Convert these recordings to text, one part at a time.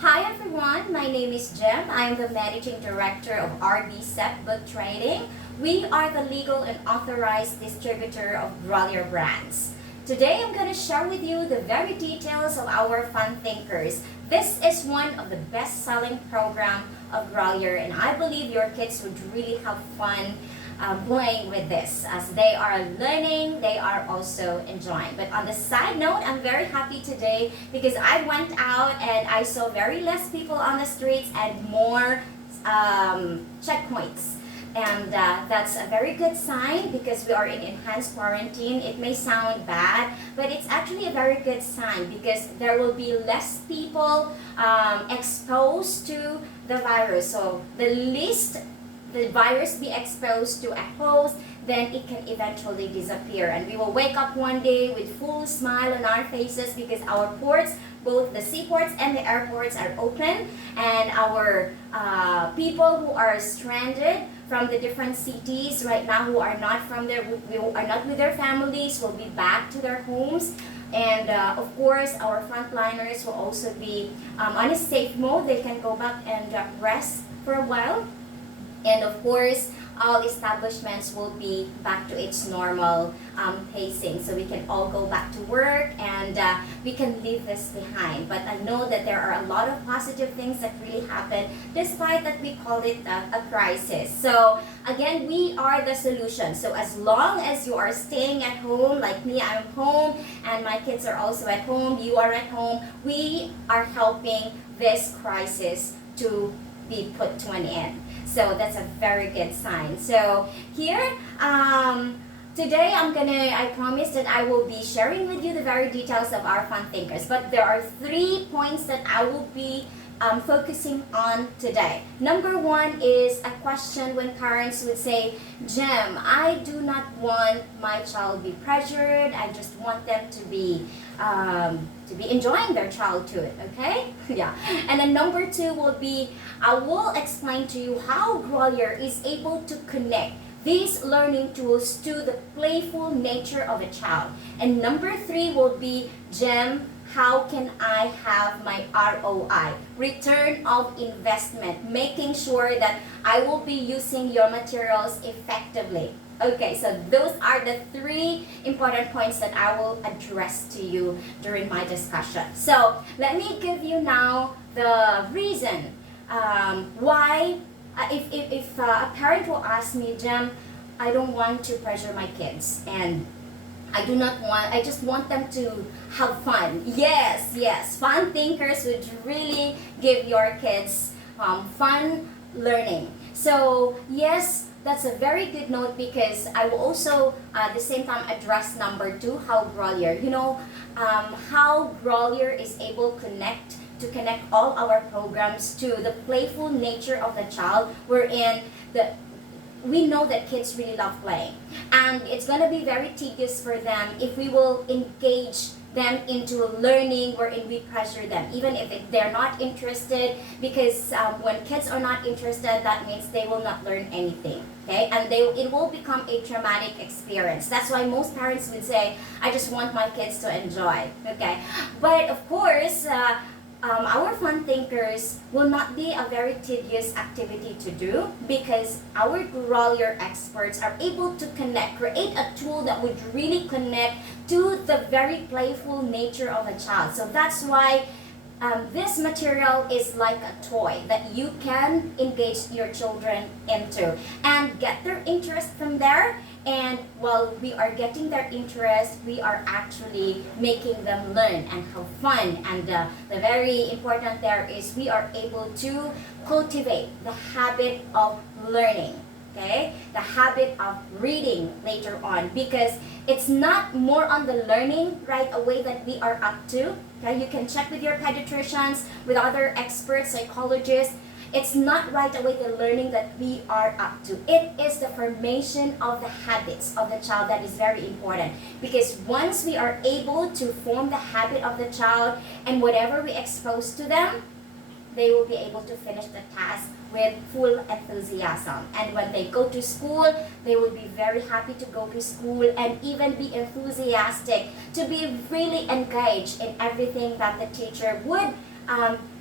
Hi everyone, my name is Jem. I am the Managing Director of RB Book Trading. We are the legal and authorized distributor of Grolier brands. Today I'm going to share with you the very details of our Fun Thinkers. This is one of the best-selling program of Grolier, and I believe your kids would really have fun playing with this. As they are learning, they are also enjoying. But on the side note, I'm very happy today because I went out and I saw very less people on the streets and more checkpoints. And that's a very good sign because we are in enhanced quarantine. It may sound bad, but it's actually a very good sign because there will be less people exposed to the virus. So the least the virus be exposed to a host, then it can eventually disappear. And we will wake up one day with full smile on our faces because our ports, both the seaports and the airports, are open, and our people who are stranded from the different cities right now who are not who are not with their families will be back to their homes. And of course, our frontliners will also be on a safe mode. They can go back and rest for a while. And of course, all establishments will be back to its normal pacing. So we can all go back to work and we can leave this behind. But I know that there are a lot of positive things that really happen despite that we call it a crisis. So again, we are the solution. So as long as you are staying at home, like me, I'm home, and my kids are also at home, you are at home, we are helping this crisis to be put to an end. So that's a very good sign. So here, today I promise that I will be sharing with you the very details of our Fun Thinkers. But there are 3 points that I will be focusing on today. Number one is a question when parents would say, Jem, I do not want my child to be pressured. I just want them to be enjoying their childhood, okay? Yeah. And then number two will be, I will explain to you how Grolier is able to connect these learning tools to the playful nature of a child. And number three will be, Jem, how can I have my ROI, return of investment, making sure that I will be using your materials effectively. Okay, so those are the 3 important points that I will address to you during my discussion. So let me give you now the reason why, if a parent will ask me, Jem, I don't want to pressure my kids, and I just want them to have fun. Yes, Fun Thinkers would really give your kids fun learning. So yes, that's a very good note because I will also at the same time address number 2, how Grolier, how Grolier is able to connect all our programs to the playful nature of the child, wherein we know that kids really love playing, and it's going to be very tedious for them if we will engage them into learning wherein we pressure them, even if they're not interested, because when kids are not interested, that means they will not learn anything, okay? And it will become a traumatic experience. That's why most parents would say, I just want my kids to enjoy, okay? But of course, our Fun Thinkers will not be a very tedious activity to do because our Grolier experts are able to create a tool that would really connect to the very playful nature of a child. So that's why this material is like a toy that you can engage your children into and get their interest from there. And while we are getting their interest, we are actually making them learn and have fun. And the very important there is we are able to cultivate the habit of learning, okay? The habit of reading later on, because it's not more on the learning right away that we are up to. Okay? You can check with your pediatricians, with other experts, psychologists. It's not right away the learning that we are up to. It is the formation of the habits of the child that is very important. Because once we are able to form the habit of the child, and whatever we expose to them, they will be able to finish the task with full enthusiasm. And when they go to school, they will be very happy to go to school and even be enthusiastic to be really engaged in everything that the teacher would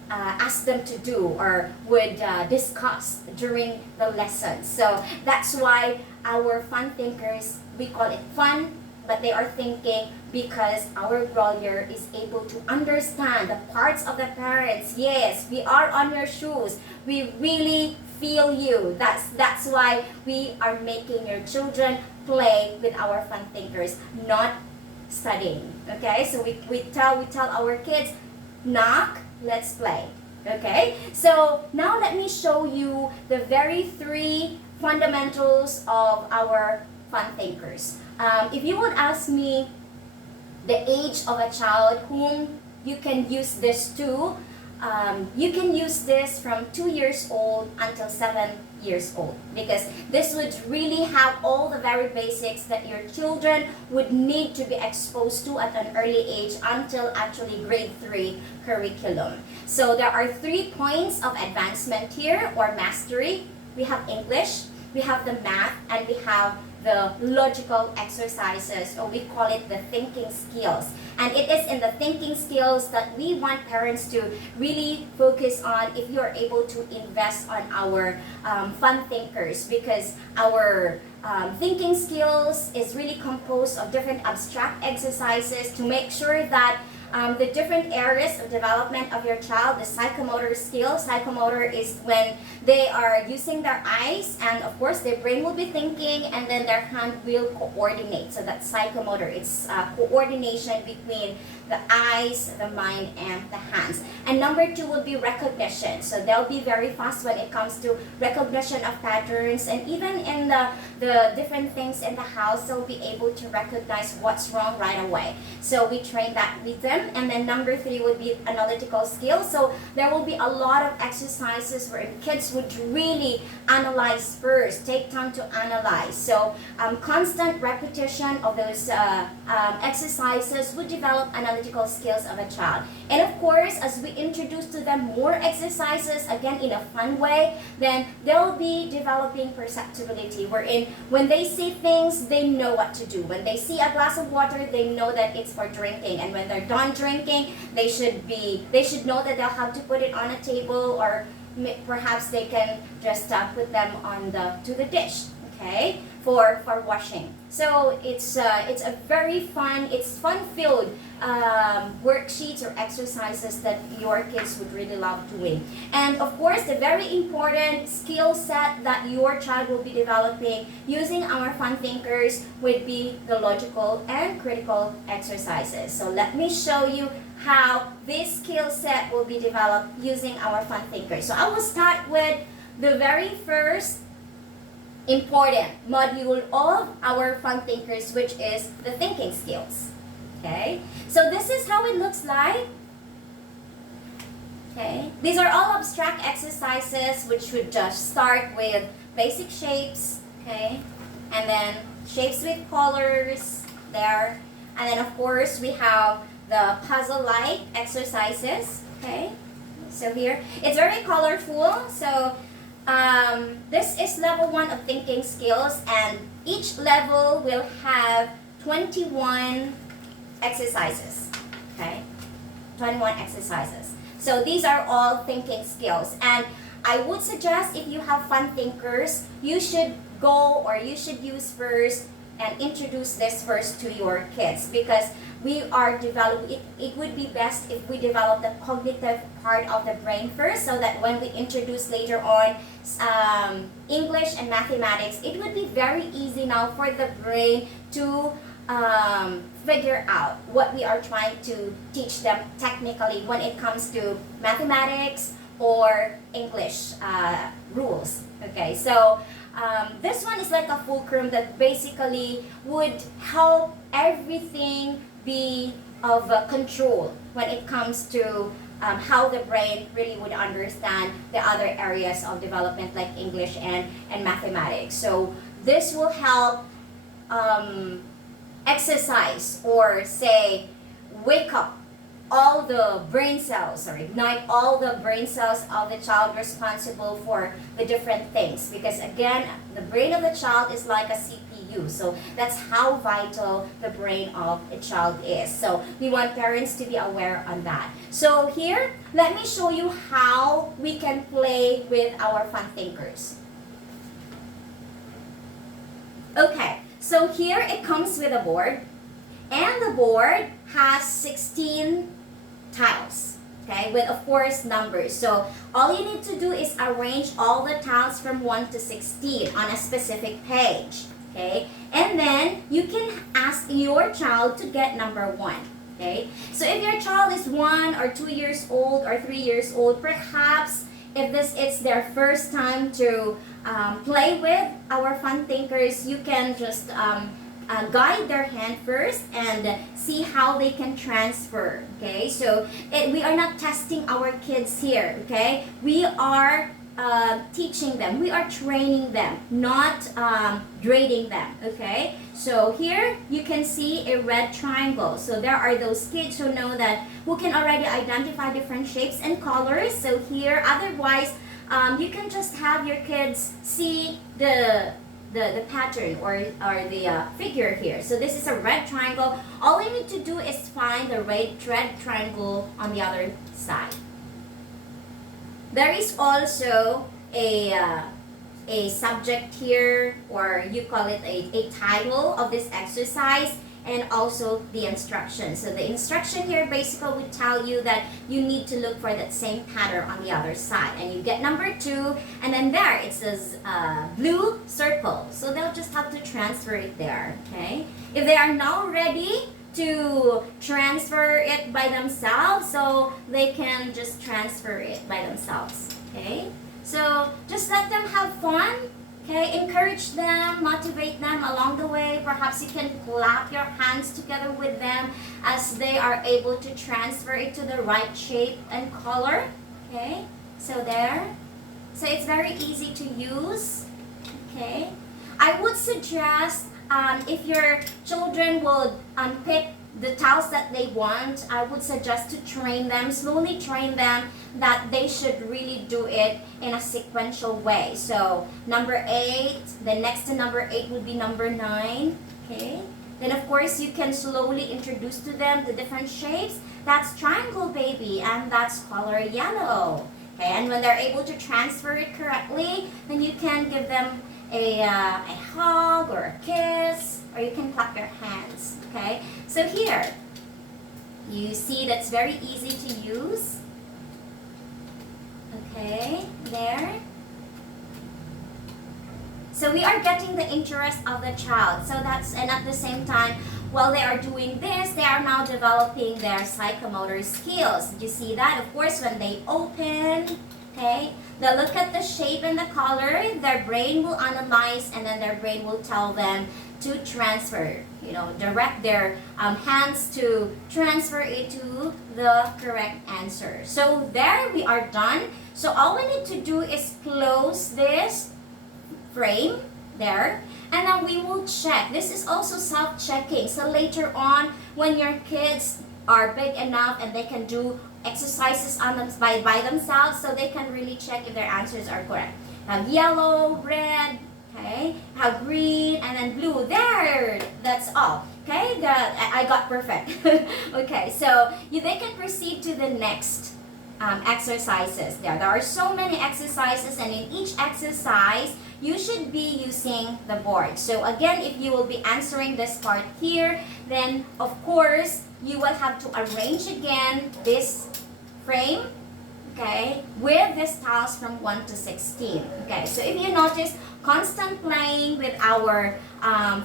ask them to do or would discuss during the lesson. So that's why our fun thinkers, we call it fun, but they are thinking because our Grolier is able to understand the parts of the parents. Yes, we are on your shoes. We really feel you. That's why we are making your children play with our fun thinkers, not studying. Okay, so we tell our kids, knock, let's play. Okay, so now let me show you the very three fundamentals of our fun thinkers. If you would ask me the age of a child whom you can use this to, you can use this from 2 years old until 7 years old, because this would really have all the very basics that your children would need to be exposed to at an early age until actually grade 3 curriculum. So there are 3 points of advancement here, or mastery. We have English, we have the math, and we have the logical exercises, or we call it the thinking skills. And it is in the thinking skills that we want parents to really focus on if you are able to invest on our fun thinkers, because our thinking skills is really composed of different abstract exercises to make sure that the different areas of development of your child, the psychomotor skills. Psychomotor is when they are using their eyes, and of course their brain will be thinking, and then their hand will coordinate. So that's psychomotor. It's coordination between the eyes, the mind, and the hands. And number 2 would be recognition. So they'll be very fast when it comes to recognition of patterns, and even in the different things in the house, they'll be able to recognize what's wrong right away. So we train that with them. And then number 3 would be analytical skills. So there will be a lot of exercises where kids would really analyze first, take time to analyze. So constant repetition of those exercises would develop analytical skills of a child. And of course, as we introduce to them more exercises, again in a fun way, then they'll be developing perceptibility, wherein when they see things, they know what to do. When they see a glass of water, they know that it's for drinking. And when they're done drinking, they should know that they'll have to put it on a table, or perhaps they can just put them on to the dish, okay, for washing. So it's a very fun-filled worksheets or exercises that your kids would really love doing. And of course, the very important skill set that your child will be developing using our fun thinkers would be the logical and critical exercises. So let me show you how this skill set will be developed using our fun thinkers. So I will start with the very first important module of our fun thinkers, which is the thinking skills. Okay, so this is how it looks like. Okay, these are all abstract exercises which would just start with basic shapes, okay, and then shapes with colors there, and then of course we have the puzzle-like exercises. Okay, so here it's very colorful. So this is level 1 of thinking skills, and each level will have 21 exercises. Okay, 21 exercises. So these are all thinking skills, and I would suggest if you have fun thinkers, you should use first and introduce this first to your kids, because we are developing it would be best if we develop the cognitive part of the brain first, so that when we introduce later on English and mathematics, it would be very easy now for the brain to figure out what we are trying to teach them technically when it comes to mathematics or English rules. Okay, so this one is like a fulcrum that basically would help everything be of control when it comes to how the brain really would understand the other areas of development like English and mathematics. So this will help exercise, or say wake up all the brain cells, or ignite all the brain cells of the child responsible for the different things. Because again, the brain of the child is like a CPU. use. So that's how vital the brain of a child is. So we want parents to be aware on that. So here, let me show you how we can play with our fun thinkers. Okay, so here it comes with a board, and the board has 16 tiles, okay, with of course numbers. So all you need to do is arrange all the tiles from 1 to 16 on a specific page, okay, and then you can ask your child to get number 1. Okay, so if your child is 1 or 2 years old or 3 years old, perhaps if this is their first time to play with our fun thinkers, you can just guide their hand first and see how they can transfer. Okay, so we are not testing our kids here. Okay, we are teaching them, we are training them, not grading them. Okay, so here you can see a red triangle. So there are those kids who can already identify different shapes and colors. So here, otherwise, you can just have your kids see the pattern or the figure here. So this is a red triangle. All you need to do is find the red triangle on the other side. There is also a subject here, or you call it a title of this exercise, and also the instruction. So the instruction here basically would tell you that you need to look for that same pattern on the other side, and you get number 2, and then there it says blue circle. So they'll just have to transfer it there. Okay, if they are now ready to transfer it by themselves, so they can just transfer it by themselves. Okay, so just let them have fun. Okay, encourage them, motivate them along the way. Perhaps you can clap your hands together with them as they are able to transfer it to the right shape and color. Okay, so there. So it's very easy to use. Okay, I would suggest if your children would pick the tiles that they want, I would suggest to train them, slowly train them that they should really do it in a sequential way. So number 8, then next to number 8 would be number 9. Okay, then of course you can slowly introduce to them the different shapes. That's triangle, baby, and that's color yellow. Okay, and when they're able to transfer it correctly, then you can give them a hug or a kiss, or you can clap your hands. Okay, so here you see that's very easy to use. Okay, there. So we are getting the interest of the child. So that's, and at the same time, while they are doing this, they are now developing their psychomotor skills. Did you see that? Of course, when they open, okay, they look at the shape and the color, their brain will analyze, and then their brain will tell them to transfer, direct their hands to transfer it to the correct answer. So there we are done. So all we need to do is close this frame there, and then we will check. This is also self-checking. So later on, when your kids are big enough and they can do exercises on them by themselves, so they can really check if their answers are correct. Yellow, red, okay, have green, and then blue. There, that's all. Okay, I got perfect. Okay, so they can proceed to the next exercises. There are so many exercises, and in each exercise, you should be using the board. So again, if you will be answering this part here, then of course, you will have to arrange again this frame, okay, with these tiles from 1 to 16. Okay, so if you notice, constant playing with our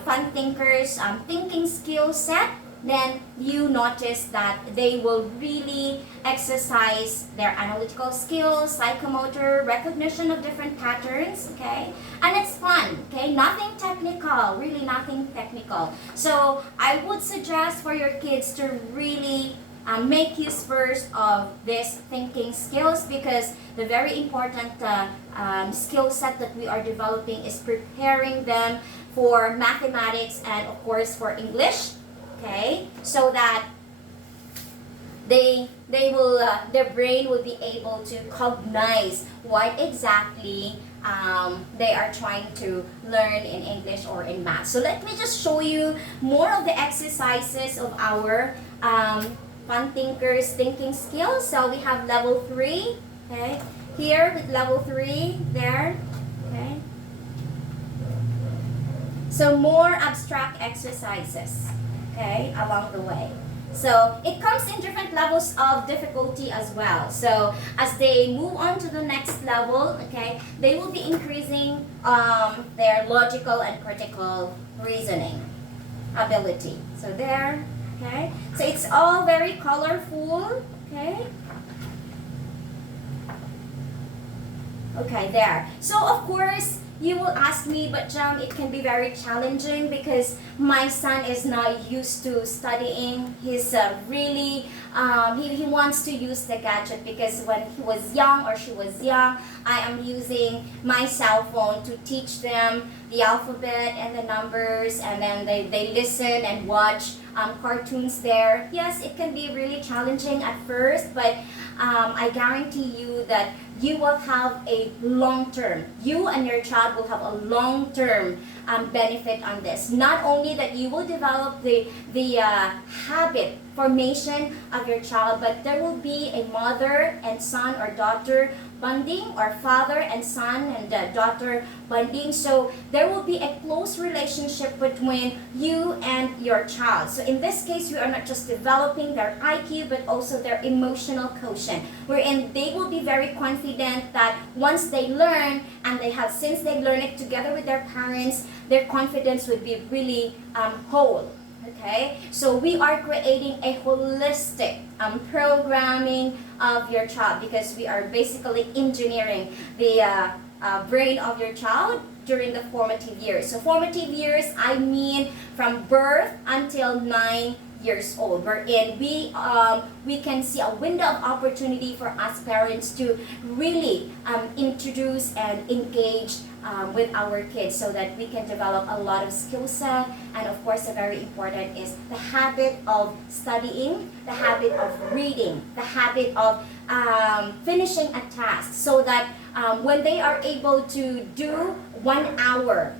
fun thinkers thinking skill set, then you notice that they will really exercise their analytical skills, psychomotor, recognition of different patterns, okay? And it's fun, okay? Nothing technical, really nothing technical. So I would suggest for your kids to really make use first of this thinking skills, because the very important skill set that we are developing is preparing them for mathematics and of course for English, okay, so that they will their brain will be able to cognize what exactly they are trying to learn in English or in math. So let me just show you more of the exercises of our Fun Thinkers thinking skills. So we have level 3, okay, here with level 3 there, okay. So more abstract exercises, okay, along the way. So it comes in different levels of difficulty as well. So as they move on to the next level, okay, they will be increasing their logical and critical reasoning ability. So there, okay. So it's all very colorful, okay. Okay, there. So of course, you will ask me, but Jam, it can be very challenging because my son is not used to studying. He's really, he wants to use the gadget because when he was young or she was young, I am using my cell phone to teach them the alphabet and the numbers, and then they listen and watch cartoons there. Yes, it can be really challenging at first, but I guarantee you that you will have a long-term, you and your child will have a long-term benefit on this. Not only that you will develop the habit formation of your child, but there will be a mother and son or daughter bonding, or father and son and daughter bonding. So there will be a close relationship between you and your child. So in this case, you are not just developing their IQ, but also their emotional quotient, wherein they will be very confident that once they learn, and since they learn it together with their parents, their confidence would be really whole. Okay, so we are creating a holistic programming of your child, because we are basically engineering the brain of your child during the formative years. So formative years, I mean from birth until 9 years old, wherein we can see a window of opportunity for us parents to really introduce and engage with our kids, so that we can develop a lot of skill set. And of course, the very important is the habit of studying, the habit of reading, the habit of finishing a task, so that when they are able to do 1 hour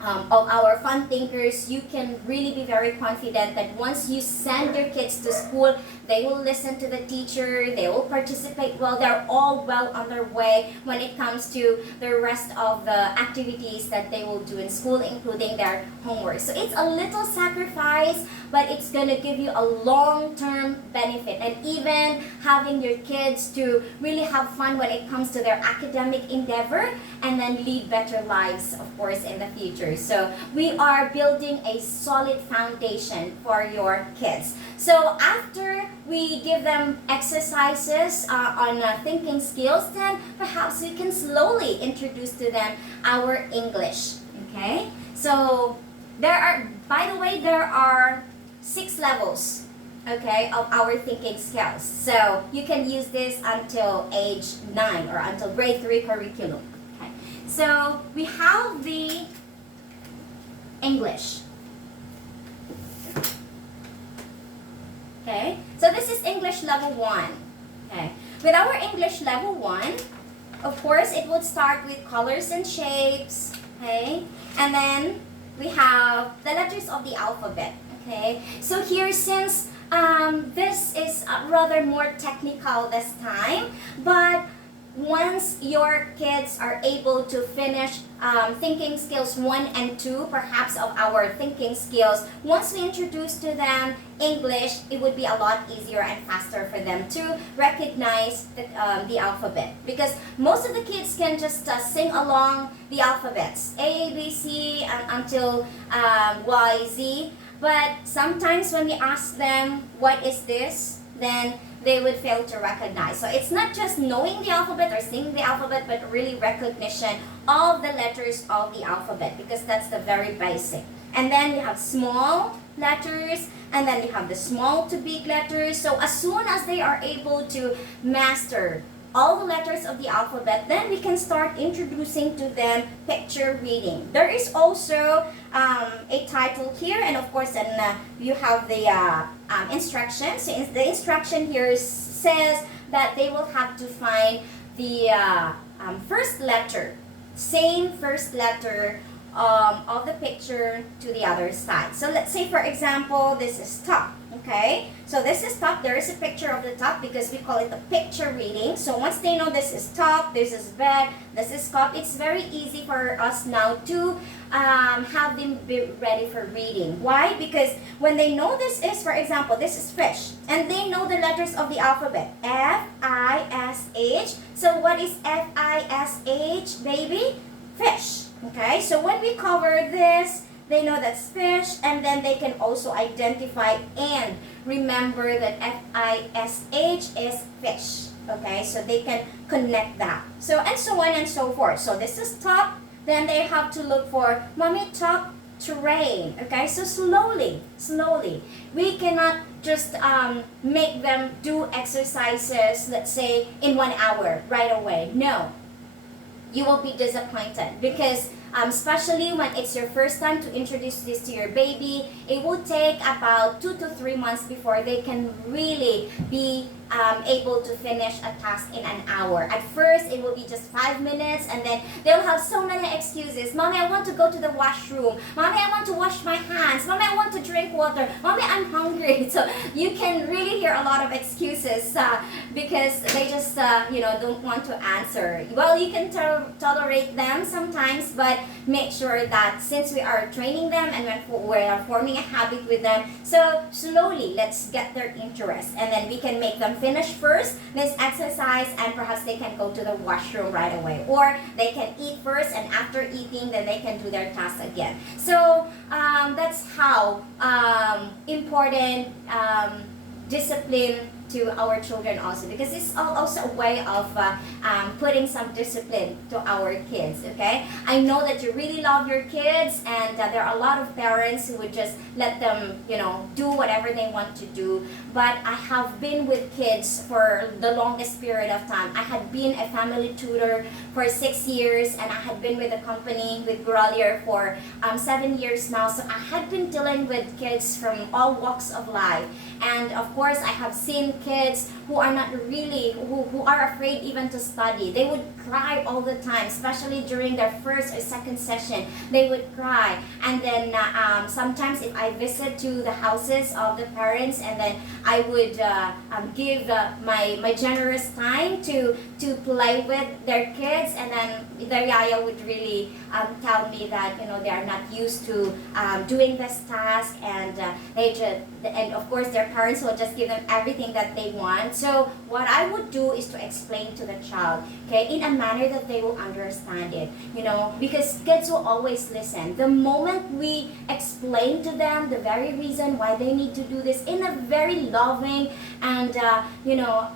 of our Fun Thinkers, you can really be very confident that once you send your kids to school, they will listen to the teacher, they will participate well, they're all well on their way when it comes to the rest of the activities that they will do in school, including their homework. So it's a little sacrifice, but it's going to give you a long-term benefit. And even having your kids to really have fun when it comes to their academic endeavor, and then lead better lives, of course, in the future. So we are building a solid foundation for your kids. So after we give them exercises on thinking skills, then perhaps we can slowly introduce to them our English. Okay? So by the way, there are 6 levels, okay, of our thinking skills. So you can use this until age 9 or until grade 3 curriculum. Okay? So we have the English. Okay, so this is English level 1. Okay, with our English level 1, of course, it would start with colors and shapes. Okay, and then we have the letters of the alphabet. Okay, so here, since this is rather more technical this time, but once your kids are able to finish thinking skills 1 and 2, perhaps of our thinking skills, once we introduce to them English, it would be a lot easier and faster for them to recognize the alphabet. Because most of the kids can just sing along the alphabets, A, B, C, until Y, Z. But sometimes when we ask them, what is this? Then they would fail to recognize. So it's not just knowing the alphabet or singing the alphabet, but really recognition of the letters of the alphabet, because that's the very basic. And then you have small letters, and then you have the small to big letters. So as soon as they are able to master all the letters of the alphabet, then we can start introducing to them picture reading. There is also a title here, and of course then you have the instructions. So the instruction here says that they will have to find the first letter same first letter of the picture to the other side. So let's say, for example, this is top. Okay, so this is top. There is a picture of the top because we call it a picture reading. So once they know this is top, this is bed, this is cup, it's very easy for us now to have them be ready for reading. Why? Because when they know this is, for example, this is fish, and they know the letters of the alphabet, F-I-S-H. So what is F-I-S-H, baby? Fish. Okay, so when we cover this, they know that's fish, and then they can also identify and remember that F-I-S-H is fish. Okay, so they can connect that. So, and so on and so forth. So this is top, then they have to look for, mommy, top terrain. Okay, so slowly. We cannot just make them do exercises, let's say, in 1 hour right away. No, you will be disappointed because especially when it's your first time to introduce this to your baby, it will take about 2 to 3 months before they can really be able to finish a task in an hour. At first, it will be just 5 minutes, and then they'll have so many excuses. Mommy, I want to go to the washroom. Mommy, I want to wash my hands. Mommy, I want to drink water. Mommy, I'm hungry. So you can really hear a lot of excuses because they just don't want to answer. Well, you can tolerate them sometimes, but make sure that since we are training them and we are forming a habit with them, so slowly let's get their interest, and then we can make them finish first this exercise, and perhaps they can go to the washroom right away, or they can eat first, and after eating then they can do their task again. So that's how important discipline to our children also, because it's also a way of putting some discipline to our kids. Okay, I know that you really love your kids, and there are a lot of parents who would just let them do whatever they want to do, but I have been with kids for the longest period of time. I had been a family tutor for 6 years, and I had been with the company with Grolier for 7 years now, so I had been dealing with kids from all walks of life. And of course, I have seen kids who are not really, who are afraid even to study. They would cry all the time, especially during their first or second session. They would cry. And then sometimes if I visit to the houses of the parents, and then I would give my generous time to play with their kids, and then their yaya would really tell me that they are not used to doing this task, and and of course their parents will just give them everything that they want. So what I would do is to explain to the child, okay, in a manner that they will understand it, because kids will always listen. The moment we explain to them the very reason why they need to do this in a very loving and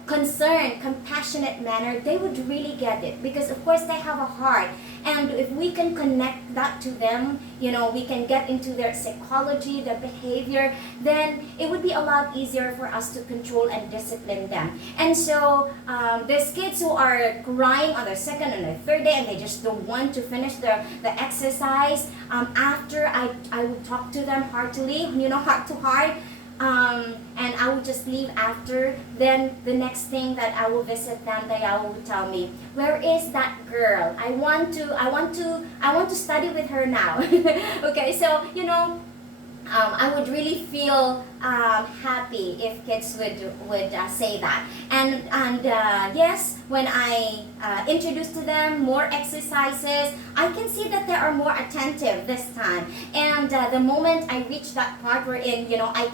concerned, compassionate manner, they would really get it, because of course they have a heart. And if we can connect that to them, we can get into their psychology, their behavior, then it would be a lot easier for us to control and discipline them. And so there's kids who are crying on their second and their third day, and they just don't want to finish the exercise. After I would talk to them heartily, heart to heart, and I would just leave after. Then the next thing that I will visit them, they will tell me, where is that girl? I want to study with her now. Okay, so I would really feel happy if kids would say that. And yes, when I introduce to them more exercises, I can see that they are more attentive this time. And the moment I reach that part wherein I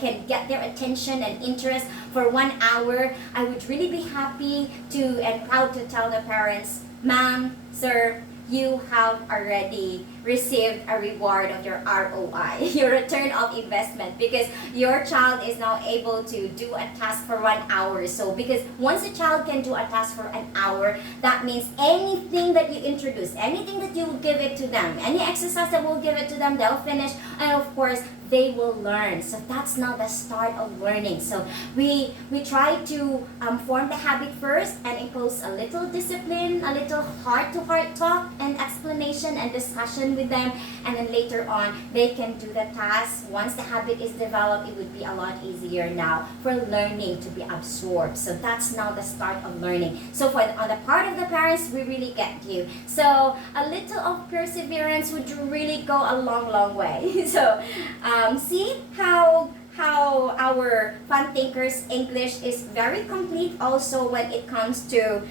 can get their attention and interest for 1 hour, I would really be happy and proud to tell the parents, ma'am, sir, you have already received a reward of your ROI, your return of investment, because your child is now able to do a task for 1 hour. So because once a child can do a task for an hour, that means anything that you introduce, anything that you give it to them, any exercise that will give it to them, they'll finish, and of course they will learn. So that's now the start of learning. So we try to form the habit first and impose a little discipline, a little heart-to-heart talk and explanation and discussion with them, and then later on they can do the task. Once the habit is developed, it would be a lot easier now for learning to be absorbed. So that's now the start of learning. So on the part of the parents, we really get you. So a little of perseverance would really go a long way. So see how our Fun Thinkers English is very complete also when it comes to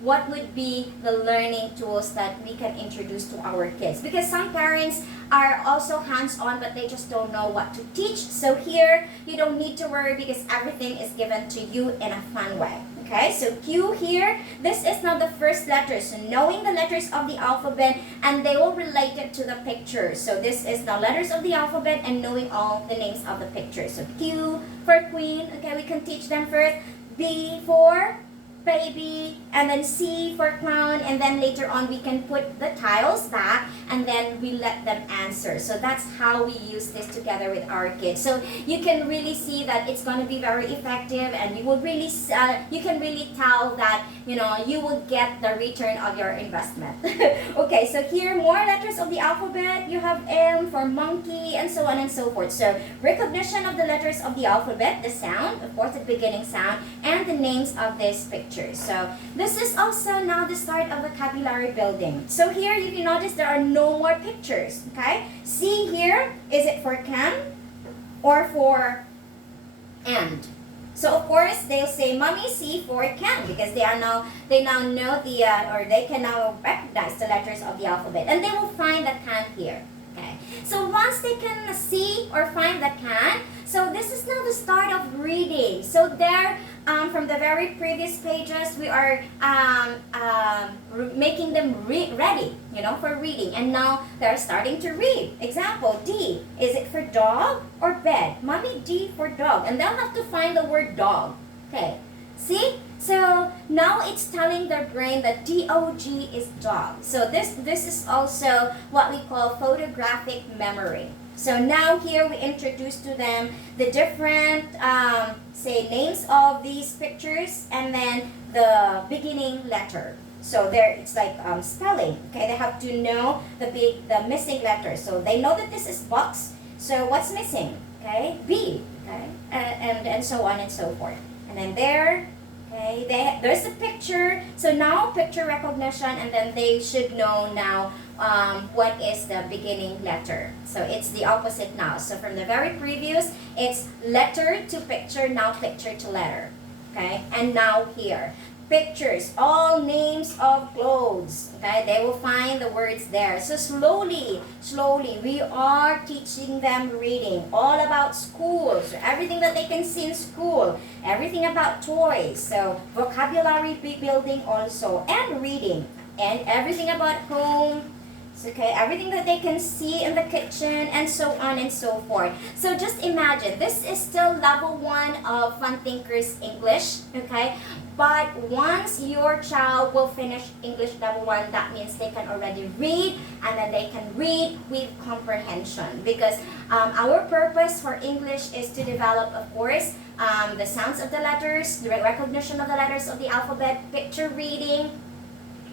what would be the learning tools that we can introduce to our kids. Because some parents are also hands-on, but they just don't know what to teach. So here, you don't need to worry because everything is given to you in a fun way. Okay, so Q here, this is now the first letter. So knowing the letters of the alphabet, and they will relate it to the pictures. So this is the letters of the alphabet and knowing all the names of the pictures. So Q for queen, okay, we can teach them first. B for baby, and then C for clown, and then later on we can put the tiles back and then we let them answer. So that's how we use this together with our kids. So you can really see that it's going to be very effective, and you will really you can really tell that you will get the return of your investment. Okay, so here more letters of the alphabet. You have M for monkey and so on and so forth. So recognition of the letters of the alphabet, the sound, of course the beginning sound, and the names of this picture. So this is also now the start of vocabulary building. So here, if you notice, there are no more pictures. Okay, C here, is it for can or for and? So of course they'll say mommy C for can because they now know the or they can now recognize the letters of the alphabet, and they will find the can here. Okay, so once they can see or find the can, so this is now the start of reading. So there, from the very previous pages, we are making them ready, for reading. And now they're starting to read. Example, D. Is it for dog or bed? Mommy, D for dog. And they'll have to find the word dog. Okay, see? So now it's telling their brain that D-O-G is dog. So this is also what we call photographic memory. So now here we introduce to them the different, say, names of these pictures and then the beginning letter. So there, it's like spelling. Okay, they have to know the missing letters. So they know that this is box. So what's missing? Okay, B. Okay, and so on and so forth. And then there. Okay, there's a picture. So now picture recognition, and then they should know now what is the beginning letter. So it's the opposite now. So from the very previous, it's letter to picture, now picture to letter. Okay, and now here, pictures, all names of clothes. Okay, they will find the words there. So slowly, we are teaching them reading, all about school. So everything that they can see in school, everything about toys. So vocabulary building also, and reading, and everything about home. Okay, everything that they can see in the kitchen, and so on and so forth. So just imagine, this is still level 1 of Fun Thinkers English, okay? But once your child will finish English level 1, that means they can already read, and then they can read with comprehension. Because our purpose for English is to develop, of course, the sounds of the letters, the recognition of the letters of the alphabet, picture reading,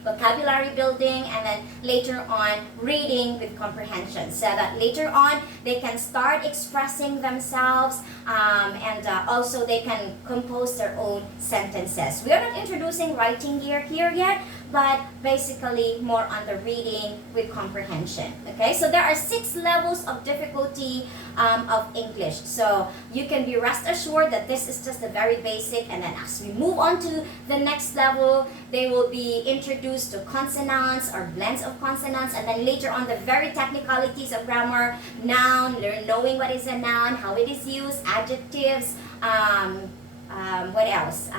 vocabulary building, and then later on reading with comprehension, so that later on they can start expressing themselves, and also they can compose their own sentences. We are not introducing writing here yet, but basically more on the reading with comprehension. Okay, so there are 6 levels of difficulty of English. So you can be rest assured that this is just the very basic, and then as we move on to the next level, they will be introduced to consonants or blends of consonants, and then later on the very technicalities of grammar, noun, knowing what is a noun, how it is used, adjectives, what else?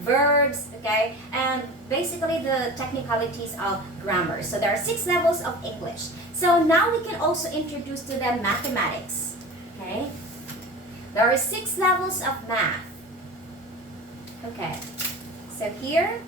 Verbs, okay? And basically the technicalities of grammar. So there are 6 levels of English. So now we can also introduce to them mathematics, okay? There are 6 levels of math. Okay, so here,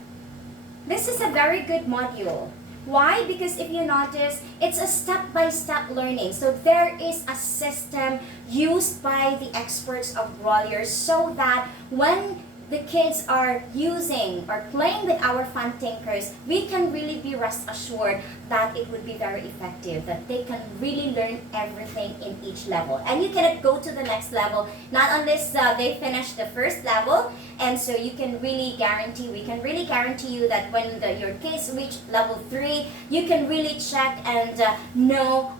this is a very good module. Why? Because if you notice, it's a step-by-step learning. So there is a system used by the experts of Grolier so that when the kids are using or playing with our fun tinkers, we can really be rest assured that it would be very effective, that they can really learn everything in each level. And you cannot go to the next level, not unless they finish the first level. And so you can really guarantee, we can really guarantee you that when your kids reach level 3, you can really check and know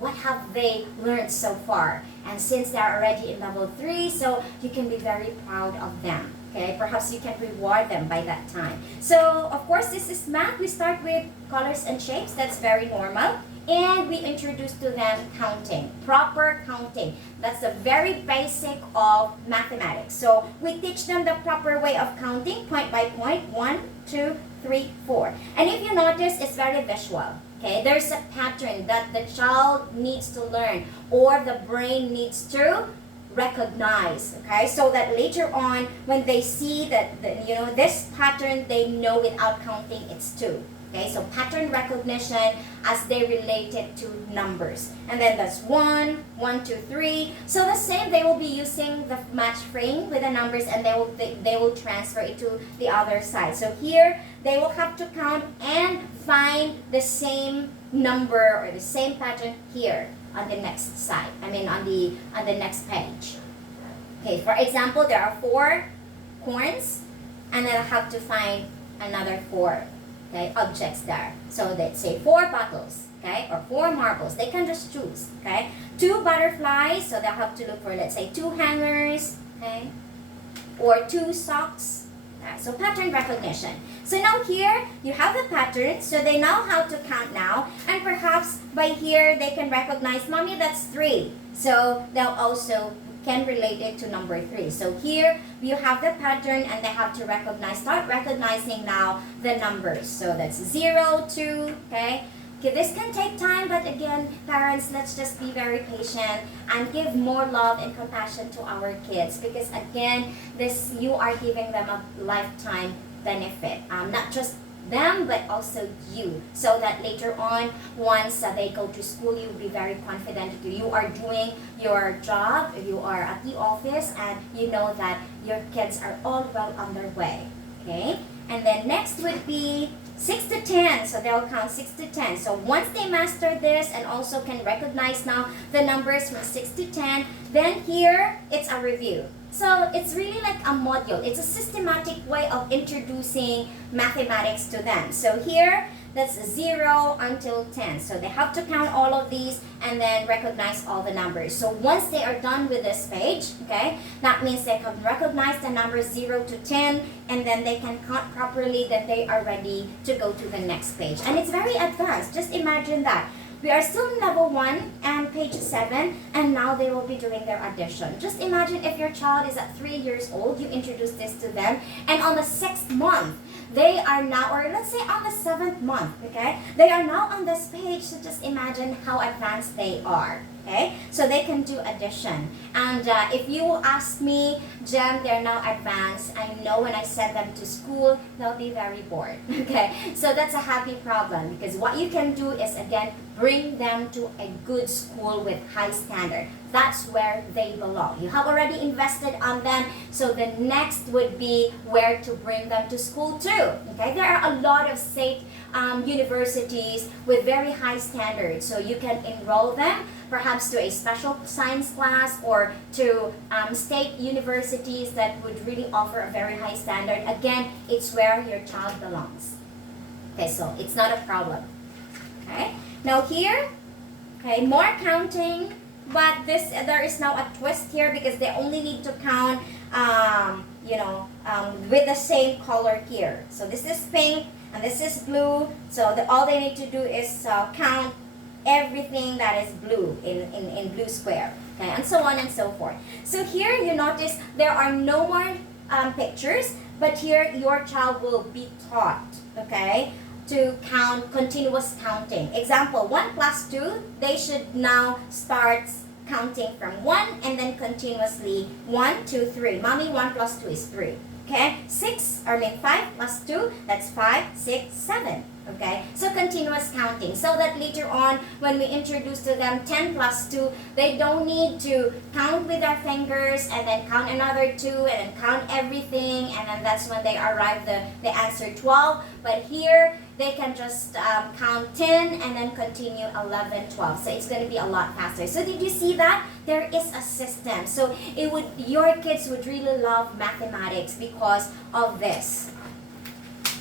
what have they learned so far. And since they're already in level 3, so you can be very proud of them. Okay, perhaps you can reward them by that time. So, of course, this is math. We start with colors and shapes. That's very normal. And we introduce to them counting, proper counting. That's the very basic of mathematics. So, we teach them the proper way of counting, point by point, 1, 2, 3, 4. And if you notice, it's very visual. Okay, there's a pattern that the child needs to learn or the brain needs to recognize, okay, so that later on when they see that this pattern, they know without counting it's 2. Okay, so pattern recognition as they relate it to numbers. And then that's 1, 1, 2, 3. So the same, they will be using the match frame with the numbers and they will transfer it to the other side. So here they will have to count and find the same number or the same pattern here on the next side. I mean on the next page. Okay, for example, there are 4 corns and then I have to find another 4. Okay, objects there. So let's say 4 bottles, okay, or 4 marbles. They can just choose, okay. 2 butterflies, so they'll have to look for, let's say, 2 hangers, okay, or 2 socks. So pattern recognition. So now here, you have the pattern, so they know how to count now, and perhaps by here, they can recognize, Mommy, that's 3. So they'll also can relate it to number 3. So here, you have the pattern and they have to start recognizing now the numbers. So that's 0, 2, okay? Okay, this can take time, but again, parents, let's just be very patient and give more love and compassion to our kids because again, you are giving them a lifetime benefit. Not just them, but also you, so that later on, once they go to school, you'll be very confident that you are doing your job, you are at the office, and you know that your kids are all well on their way, okay? And then next would be 6 to 10, so they'll count 6 to 10. So once they master this and also can recognize now the numbers from 6 to 10, then here, it's a review. So it's really like a module. It's a systematic way of introducing mathematics to them. So here, that's 0 until 10. So they have to count all of these and then recognize all the numbers. So once they are done with this page, okay, that means they can recognize the numbers 0 to 10 and then they can count properly, then they are ready to go to the next page. And it's very advanced. Just imagine that. We are still in level 1 and page 7 and now they will be doing their addition. Just imagine if your child is at 3 years old, you introduce this to them and on the 6th month, they are now, or let's say on the 7th month, okay, they are now on this page, so just imagine how advanced they are. Okay, so they can do addition. And if you ask me, Jem, they're now advanced. I know when I send them to school, they'll be very bored. Okay, so that's a happy problem because what you can do is, again, bring them to a good school with high standard. That's where they belong. You have already invested on them, so the next would be where to bring them to school too. Okay, there are a lot of state universities with very high standards, so you can enroll them perhaps to a special science class or to state universities that would really offer a very high standard. Again, it's where your child belongs. Okay, so it's not a problem. Okay, now here, okay, more counting, but there is now a twist here because they only need to count, with the same color here. So this is pink and this is blue. So all they need to do is count everything that is blue in blue square, okay, and so on and so forth. So here you notice there are no more pictures, but here your child will be taught, okay, to count, continuous counting. Example, 1 plus 2, they should now start counting from 1 and then continuously 1, 2, 3. Mommy, 1 plus 2 is 3. Okay, 5 plus 2, that's 5, 6, 7. Okay, so continuous counting, so that later on when we introduce to them 10 plus 2, they don't need to count with their fingers and then count another 2 and then count everything, and then that's when they arrive the answer 12. But here they can just count 10 and then continue 11, 12. So it's going to be a lot faster. So did you see that? There is a system. So your kids would really love mathematics because of this.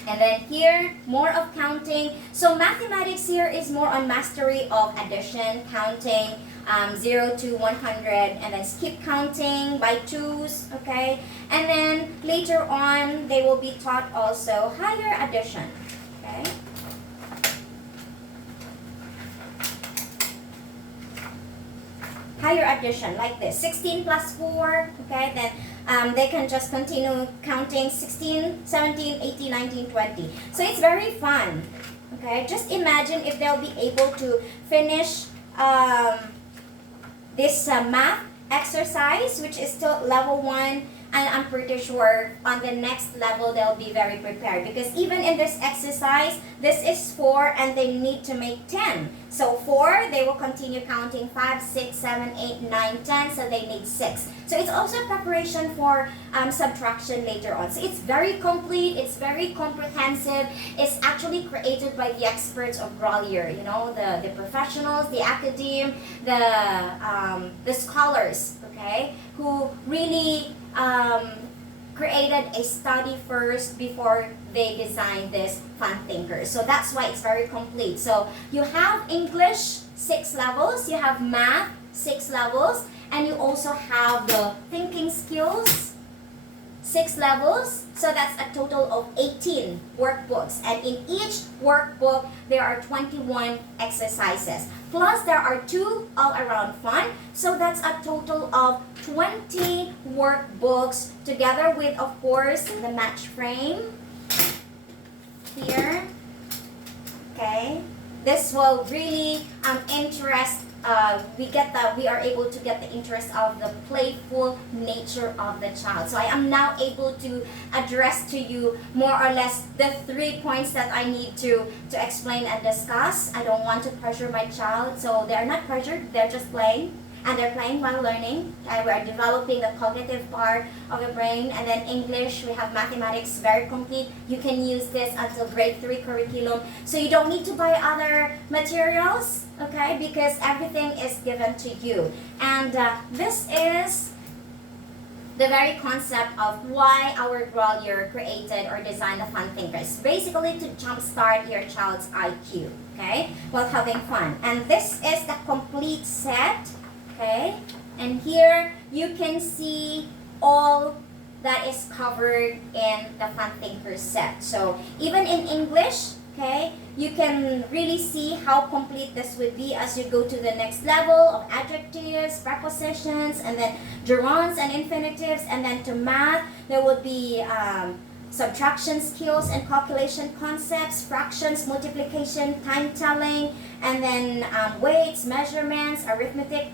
And then here, more of counting. So mathematics here is more on mastery of addition, counting 0 to 100, and then skip counting by twos, okay? And then later on, they will be taught also higher addition, okay? Higher addition, like this, 16 plus 4, okay? Then they can just continue counting 16, 17, 18, 19, 20. So it's very fun, okay? Just imagine if they'll be able to finish this math exercise, which is still level 1, and I'm pretty sure on the next level they'll be very prepared, because even in this exercise, this is 4 and they need to make 10. So 4, they will continue counting 5, 6, 7, 8, 9, 10, so they need 6. So it's also preparation for subtraction later on. So it's very complete, it's very comprehensive. It's actually created by the experts of Grolier, you know, the professionals, the academe, the scholars, okay, who really created a study first before they designed this fun thinker. So that's why it's very complete. So you have English 6 levels, you have math 6 levels, and you also have the thinking skills 6 levels. So that's a total of 18 workbooks, and in each workbook there are 21 exercises, plus there are 2 all-around fun. So that's a total of 20 workbooks, together with, of course, the match frame here. Okay, this will really interest. We are able to get the interest of the playful nature of the child. So I am now able to address to you more or less the 3 points that I need to explain and discuss. I don't want to pressure my child, so they're not pressured, they're just playing. And they're playing while learning. We are developing the cognitive part of the brain. And then English, we have mathematics, very complete. You can use this until grade 3 curriculum. So you don't need to buy other materials, okay? Because everything is given to you. And this is the very concept of why our Grolier created or designed the Fun Thinkers. Basically to jumpstart your child's IQ, okay? While having fun. And this is the complete set. Okay, and here you can see all that is covered in the Fun Thinkers set. So even in English, okay, you can really see how complete this would be as you go to the next level of adjectives, prepositions, and then gerunds and infinitives. And then to math, there would be subtraction skills and calculation concepts, fractions, multiplication, time telling, and then weights, measurements, arithmetic,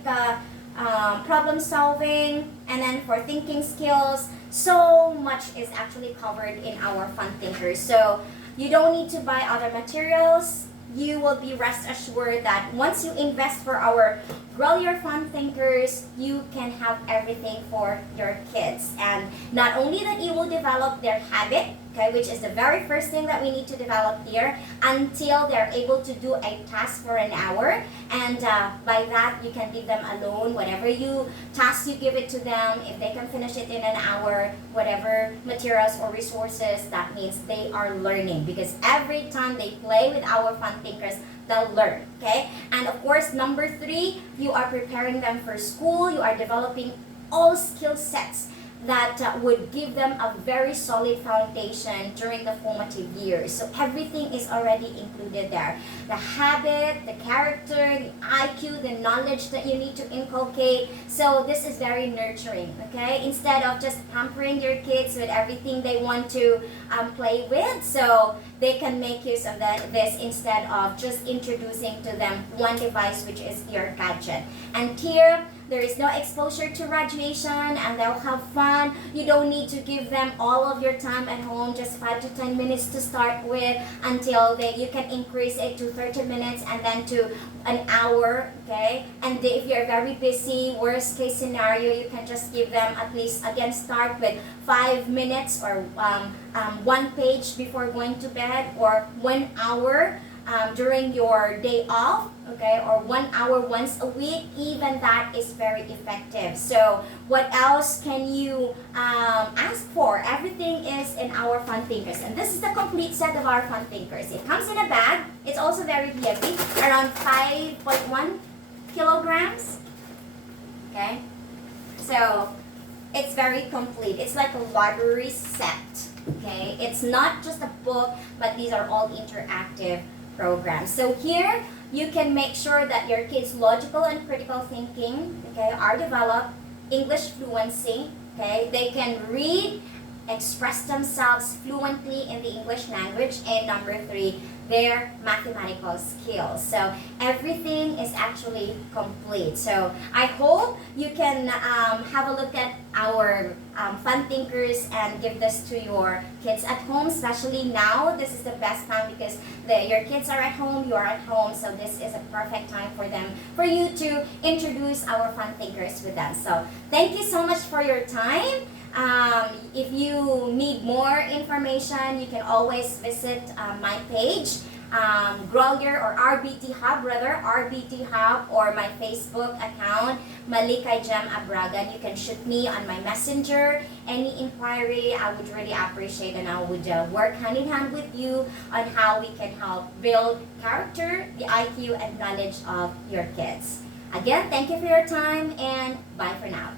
problem solving, and then for thinking skills. So much is actually covered in our Fun Thinkers. So you don't need to buy other materials. You will be rest assured that once you invest for our Grolier Fun Thinkers, you can have everything for your kids. And not only that, you will develop their habit, okay, which is the very first thing that we need to develop here, until they're able to do a task for an hour. And by that, you can leave them alone. Whatever task you give it to them, if they can finish it in an hour, whatever materials or resources, that means they are learning. Because every time they play with our Fun Thinkers, they'll learn, okay? And of course, number 3, you are preparing them for school. You are developing all skill sets that would give them a very solid foundation during the formative years. So everything is already included there. The habit, the character, the IQ, the knowledge that you need to inculcate. So this is very nurturing, okay? Instead of just pampering your kids with everything they want to play with, so they can make use of this instead of just introducing to them one device, which is your gadget. And here, There is no exposure to radiation, and they'll have fun. You don't need to give them all of your time at home, just 5 to 10 minutes to start with, until you can increase it to 30 minutes and then to an hour, okay? And if you're very busy, worst case scenario, you can just give them at least, again, start with 5 minutes or 1 page before going to bed, or 1 hour during your day off, okay, or 1 hour once a week. Even that is very effective. So what else can you ask for? Everything is in our Fun Thinkers, and this is the complete set of our Fun Thinkers. It comes in a bag. It's also very heavy, around 5.1 kilograms, okay? So it's very complete. It's like a library set, okay? It's not just a book, but these are all interactive programs. So here you can make sure that your kids' logical and critical thinking, okay, are developed. English fluency, okay, they can read, express themselves fluently in the English language, and number 3, their mathematical skills. So everything is actually complete. So I hope you can have a look at our Fun Thinkers and give this to your kids at home, especially now. This is the best time because your kids are at home, you are at home, so this is a perfect time for you to introduce our Fun Thinkers with them. So thank you so much for your time. If you need more information, you can always visit my page, Grolier or RBT Hub, RBT Hub, or my Facebook account, Malikay Jem Abragan. You can shoot me on my messenger. Any inquiry, I would really appreciate, and I would work hand in hand with you on how we can help build character, the IQ, and knowledge of your kids. Again, thank you for your time, and bye for now.